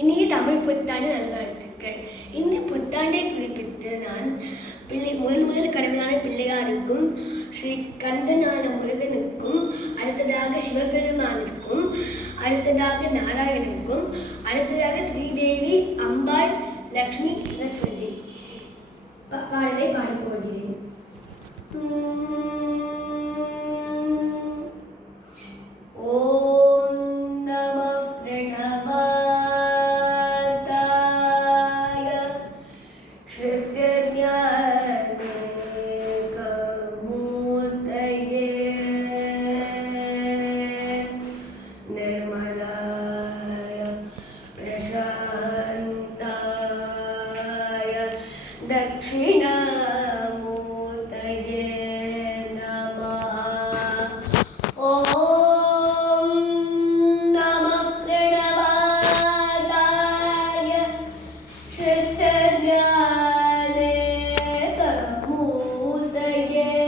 இனிய தமிழ் புத்தாண்டு நல்வாழ்த்துக்கள். இந்த புத்தாண்டை குறிப்பிட்டு நான் முதல் கடவுளான பிள்ளையாருக்கும், ஸ்ரீ கந்தனான முருகனுக்கும், அடுத்ததாக சிவபெருமானுக்கும், அடுத்ததாக நாராயணனுக்கும், அடுத்ததாக ஸ்ரீதேவி, அம்பாள், லக்ஷ்மி, சரஸ்வதி பாடலை பாடப்போகிறேன். दक्षिणामूर्तये नमः। ॐ नमः प्रणवाय श्रुतज्ञानेकमूर्तये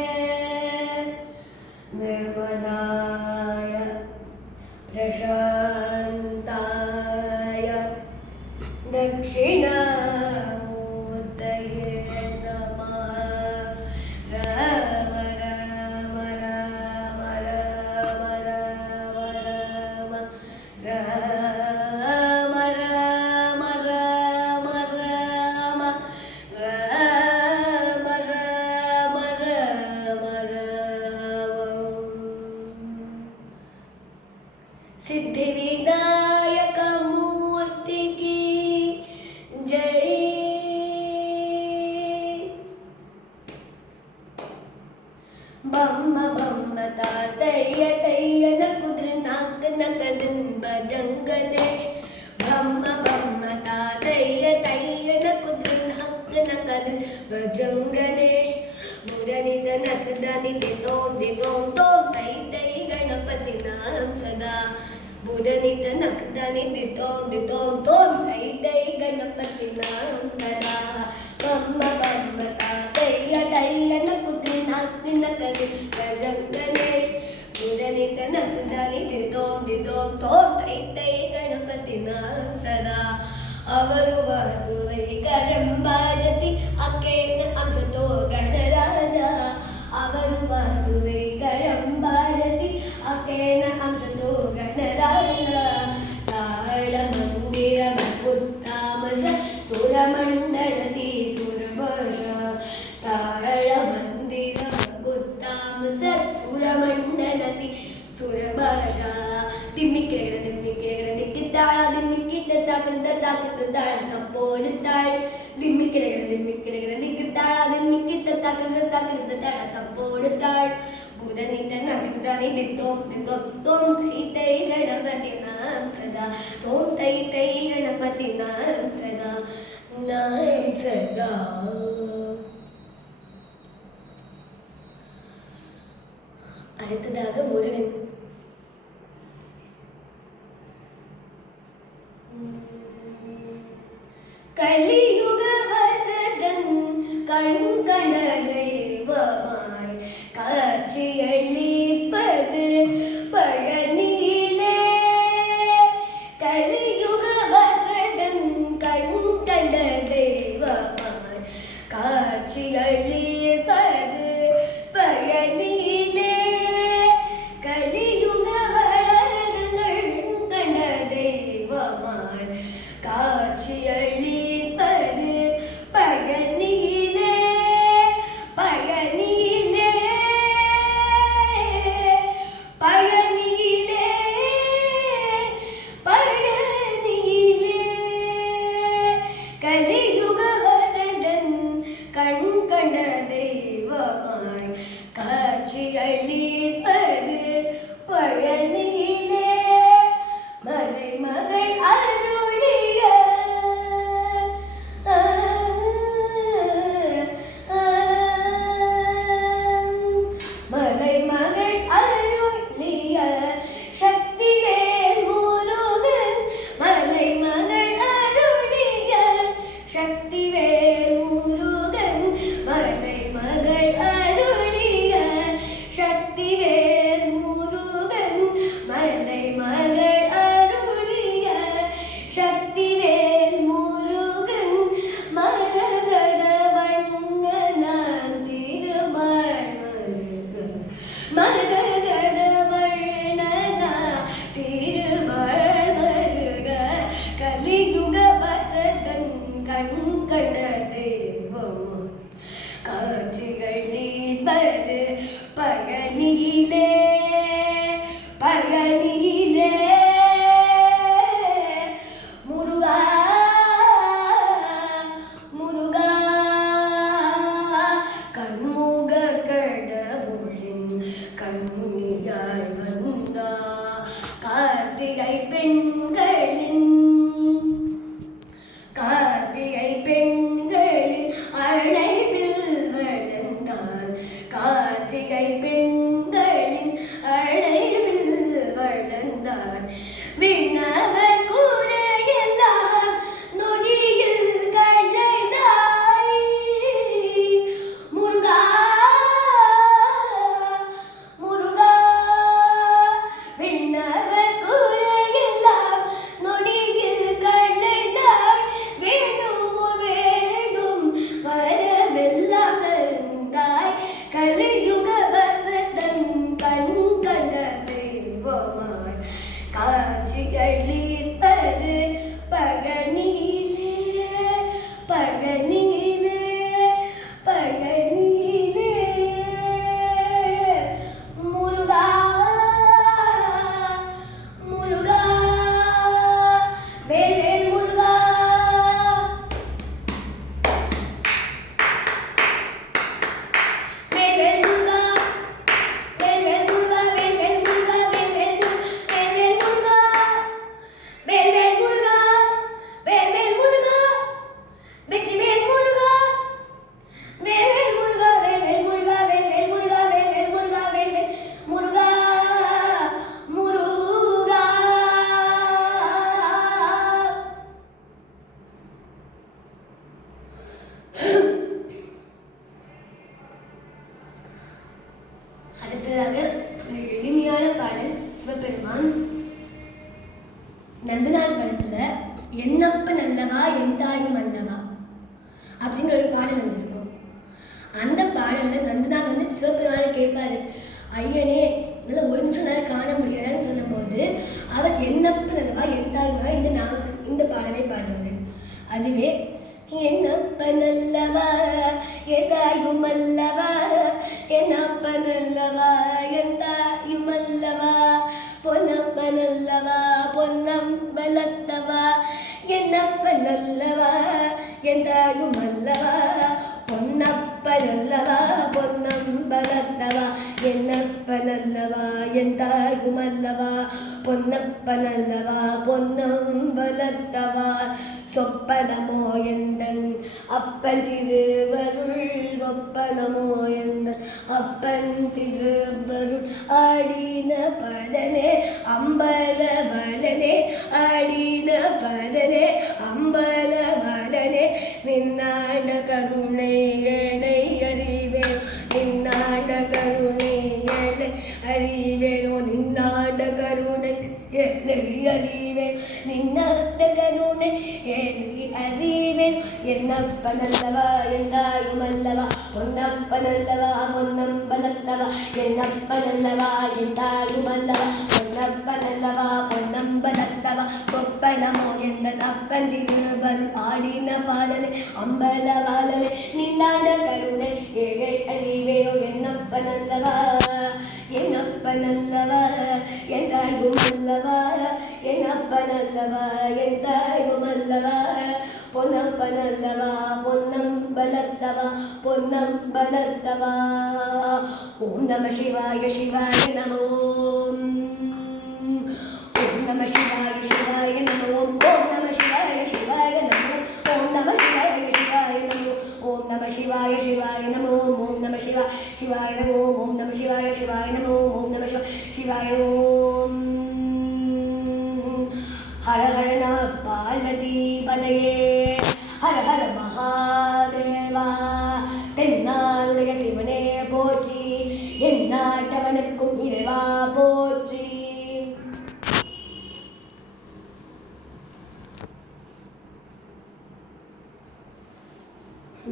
निर्मलाय प्रशान्ताय दक्षिणा सिद्धिविनायक मूर्ति की जय। बम्म बम्म तातय्य तय्य न कुद्र नाक नकदन भजन गणेश। बम्म बम्म तातय्य तय्य न कुद्र नाक नकदन भजन गणेश। मुरनित नकदनि दिदों दिदों तों तै तै गणपति नाम सदा। बुधनित नकदनि दिदों दिदों तों तै तै गणपति नाम सदा। बम्म बम्म तातय्य तय्य न कुद्र नाक नकदन भजन गणेश। बुधनित नकदनि दिदों दिदों तों तै तै गणपति नाम सदा। ಅವರು ವಾಸುವೈಕರೆಂಬಾಜತಿ ಅಕ್ಕೇನ ಅಂಶತೋ ಗಣರಾಜ। ಅವರು ವಾಸುವೈಕರೆಂಬಾಜತಿ ಅಕ್ಕೇನ ಅಂಶತೋ ಗಣರಾಜ। ತಾಳ ಮಂದಿರ ಉತ್ತಾಮಸ ಸುರಮಂಡಲತಿ ಸುರಭಾಷ। ತಾಳ ಮಂದಿರ ಉತ್ತಾಮಸ ಸುರಮಂಡಲತಿ ಸುರಭಾಷ। ದಿಮ್ಮಿಕ್ಕಿರಗಡ ದಿಮ್ಮಿಕ್ಕಿರಗಡ ದಿಕ್ಕಿದ್ದಾಳ ದಿಮ್ಮಿಕ್ಕಿಟ್ಟ ತಾಕೃತ ತಾಕೃತ ತಾಳ ತಪ್ಪೋಡು ತಾಳ್। ದಿಮ್ಮಿಕ್ಕಿರಗಡ ದಿಮ್ಮಿಕ್ಕಿರಗಡ ದಿಕ್ಕಿದ್ದಾಳ ದಿಮ್ಮಿಕ್ಕಿಟ್ಟ ತಾಕೃತ ತಾಕೃತ ತಾಳ ತಪ್ಪೋಡು ತಾಳ್। ಬುಧನಿತ ನಕೃತಾನಿ ದಿತ್ತೋಂ ದಿತ್ತೋಂ ತೋಂ ತೈ ತೈ ಗಣಪತಿ ನಾಮ ಸದಾ। ತೋಂ ತೈ ತೈ ಗಣಪತಿ ನಾಮ ಸದಾ ನಾಮ ಸದಾ। அடுத்ததாக முருகன். கலியுக வரதன் கண்கண்ட தெய்வமாய் காட்சியளிப்பது பழனியிலே। கலியுக வரதன் கண்கண்ட தெய்வமாய் காட்சியளிப்பது பழனியிலே। கலியுக வரதன் கண்கண்ட தெய்வமாய் காட்சியளிப்பது பழனியிலே। பழனியிலே பழனியிலே பழனியிலே। கலியுக வரதன் கண் கண்ட தெய்வமாய் காட்சியளிப்பது பழனியிலே। மலைமகள் அருளிய மலைமகள் அருளிய சக்திவேல் முருகன்। மலைமகள் அருளிய சக்திவேல் முருகன்। மலைமகள் அருளிய சக்திவேல் முருகன்। மலைமகள் அருளிய சக்திவேல் பெருமாள் படத்துல என்னப்பன் அல்லவா என் தாயும் அல்லவா அப்படின்னு ஒரு பாடல் வந்திருக்கும். அந்த பாடல்ல நந்தனா சிவபெருமாள் கேட்பாரு, ஐயனே இதெல்லாம் ஒரு நிமிஷம் நேரம் காண முடியாதுன்னு சொல்லும்போது அவர் என்னப்பன் அல்லவா என் தாயும் இந்த பாடலை பாடுவாரு. அதுவே என்னப்பன் அல்லவா என் தாயும் அல்லவா, என்னப்பன் அல்லவா என் தாயும் அல்லவா, பொன்னப்பன் அல்லவா பொன்னம்பலத்தவா, என்னப்பன் அல்லவா என் தாயும் அல்லவா, பொன்னப்பன் அல்லவா பொன்னம்பலத்தவா, என்னப்பன் அல்லவா என் தாயும் அல்லவா, பொன்னப்பன் அல்லவா பொன்னம்பலத்தவா, சொப்பனமோ எந்தன் அப்பன் திருவருள், சொப்பனமோ எந்தன் அப்பன் திருவருள், ஆடின பதனே அம்பல பலனே, ஆடின பதனே அம்பல பலனே, நின்னாட கருணை ஏழை அறிவேன், நின்னாட கருணை ஏழை அறிவேனோ, நின்னாட கருணை ஏழை அறிவேன், நின்னாட கருணை ஏழை அறிவேன், என்னப்பன் அல்லவா என் தாயும் அல்லவா, பொன்னப்பன் அல்லவா பொன்னம்பலத்தவா, என்னப்பன் அல்லவா என் தாயும் அல்லவா, பொன்னப்பன் அல்லவா பொன்னம்பலத்தவா, கொப்பனமோ எந்தன் அப்பன் திருவருள், ஆடின பாதனை அம்பல வாழனை, நின்னாட கருணை ஏழை அறிவேனோ, என்னப்பன் அல்லவா என்னப்பன் அல்லவா என் தாயும் அல்லவா, என்னப்பன் அல்லவா என் தாயும் அல்லவா, பொன்னப்பன் அல்லவா பொன்னம்பலத்தவா பொன்னம்பலத்தவா. ஓம் நம சிவாய சிவாய நம ஓம், ஓம் நம சிவாய சிவாய நம ஓம், ஓம் நம சிவாய சிவாய நம ஓம், நம சிவாய சிவாய நம ஓம், நம சிவாய சிவாய நம ஓம், ஓம் நம சிவாய சிவாய நம ஓம், நம சிவாய சிவாய நம ஓம், நம சிவாய சிவாய ஓம். ஹர ஹர நம பார்வதி பதையே, ஹர ஹர மகாதேவா, தென்னாளுடைய சிவனே போற்றி, எந்நாட்டவனுக்கும் இறைவா போற்றி.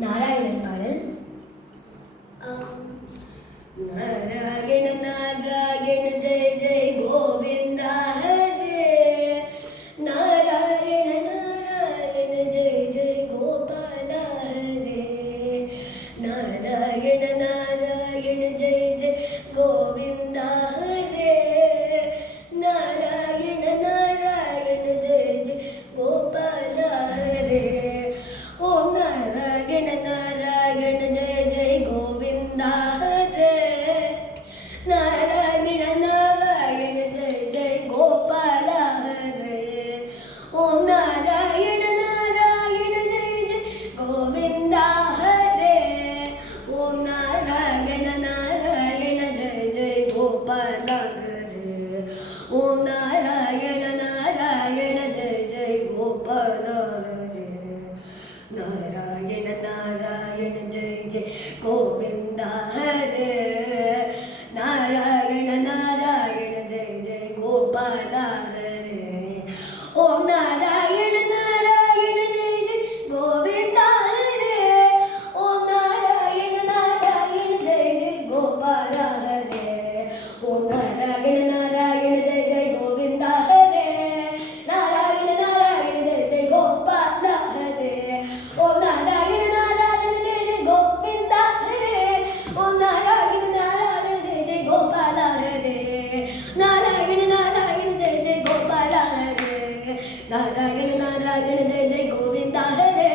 நாராயணன் பாடல். நாராயண நாராயண ஜெய ஜெய கோவிந்தா ஹரே, நாராயண நாராயண ஜெய ஜெய கோபால ஹரே, நாராயண நாராயண ஜெய ஜெய கோவிந்தா ஹரே, நாராயண நாராயண ஜெய ஜெய கோபால ஹரே, ஓம் நாராயண நாராயண ஜெய ஜெய கோவிந்தா ஹரே, நாராயண நாராயண ஜெய ஜெய கோபால ஹரே, ஓம் நாராயண நாராயண ஜெய ஜெய கோவிந்தா ஹரே, ஓம் நாராயண நாராயண ஜெய ஜெய கோபால ஹரே, ஓம் நாராயண நாராயண ஜெய ஜெய கோபால ஹரே, நாராயண நாராயண ஜெய ஜெய கோவிந்தா ஹரே, நாராயண நாராயண ஜெய ஜெய கோபால ஹரே, ஓம் நாராயண நாராயண ஜெய ஜெய கோவிந்தா ஹரே, ஓம் நாராயண நாராயண ஜெய ஜெய கோபால ஹரே, ஓம் நாராயண நாராயண ஜெய ஜெய கோவிந்தா ஹரே, நாராயண நாராயண ஜெய ஜெய கோபால ஹரே, ஓம் நாராயண நாராயண ஜெய ஜெய கோவிந்தா ஹரே, ஓம் நாராயண நாராயண ஜெய ஜெய கோபால ஹரே, நாராயண நாராயண ஜெய ஜெய கோபால ஹரே, நாராயண நாராயண ஜெய ஜெய கோவிந்தா ஹரே,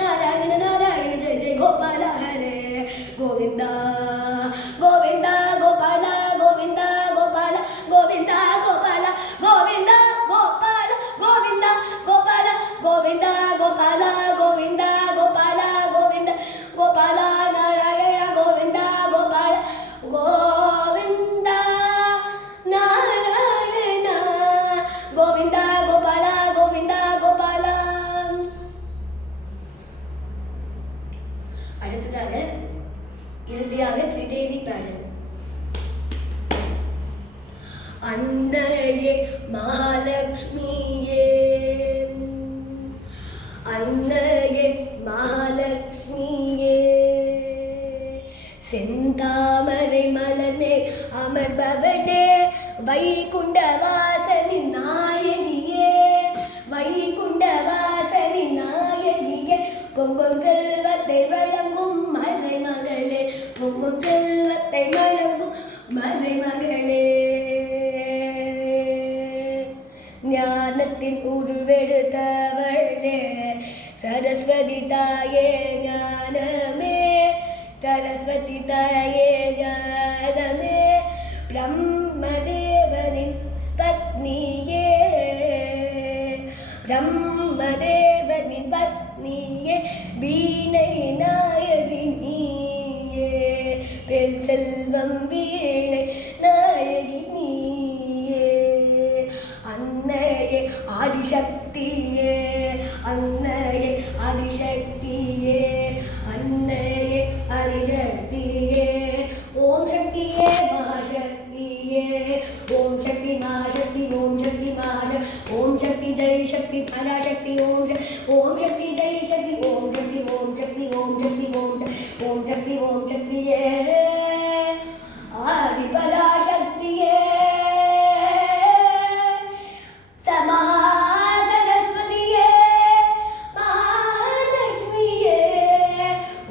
நாராயண நாராயண ஜெய ஜெய கோபால ஹரே, கோவிந்தா கோவிந்தா கோபால கோவிந்தா கோபால கோவிந்தா கோபால கோவிந்தா கோபால கோவிந்தா கோபால கோவிந்தா கோபால கோவிந்தா கோபால கோவிந்தா கோபால, நாராயண கோவிந்தா கோபால கோவிந்தா, நாராயண கோவிந்தா கோபால கோவிந்தா கோபால. அடுத்ததாக இறுதியாக திரிதேவி பாடல். அன்னையே மகாலட்சுமியே வைகுண்டவாசனி நாயகியே வைகுண்டவாசனி நாயகியே பொங்கும் செல்வத்தை வழங்கும் மலை மகளே பொங்கும் செல்வத்தை வழங்கும் மலை மகளே ஞானத்தின் உருவெடுத்தவளே சரஸ்வதி தாயே ஞானமே சரஸ்வதி தாயே ஞானமே பிரம்மதேவனின் பத்னியே பிரம்மதேவனின் பத்னியே வீணை நாயகி நீயே பெண் செல்வம் வீணை நாயகி நீயே அன்னையே ஆதிசக்தியே அன்னையே ஆதிசக்தியே அன்னையே ஆதிசக்தியே ஓம் சக்தியே மகாசக்தியே ஓம் சக்தி மகாசக்தி ஓம் சக்தி மகாசக்தி ஓம் சக்தி ஜெய் சக்தி பராசக்தி ஓம் சக்தி ஜெய் சக்தி ஓம் சக்தி ஓம் சக்தி ஓம் சக்தி ஓம் சக்தி ஓம் சக்தி ஓம் சக்தியே ஆதி பராசக்தியே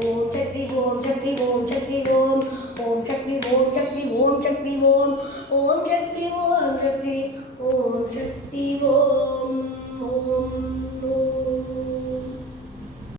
ஓம் சக்தி ஓம் சக்தி ஓம் சக்தி ஓம் சக்தி ஓம் சக்தி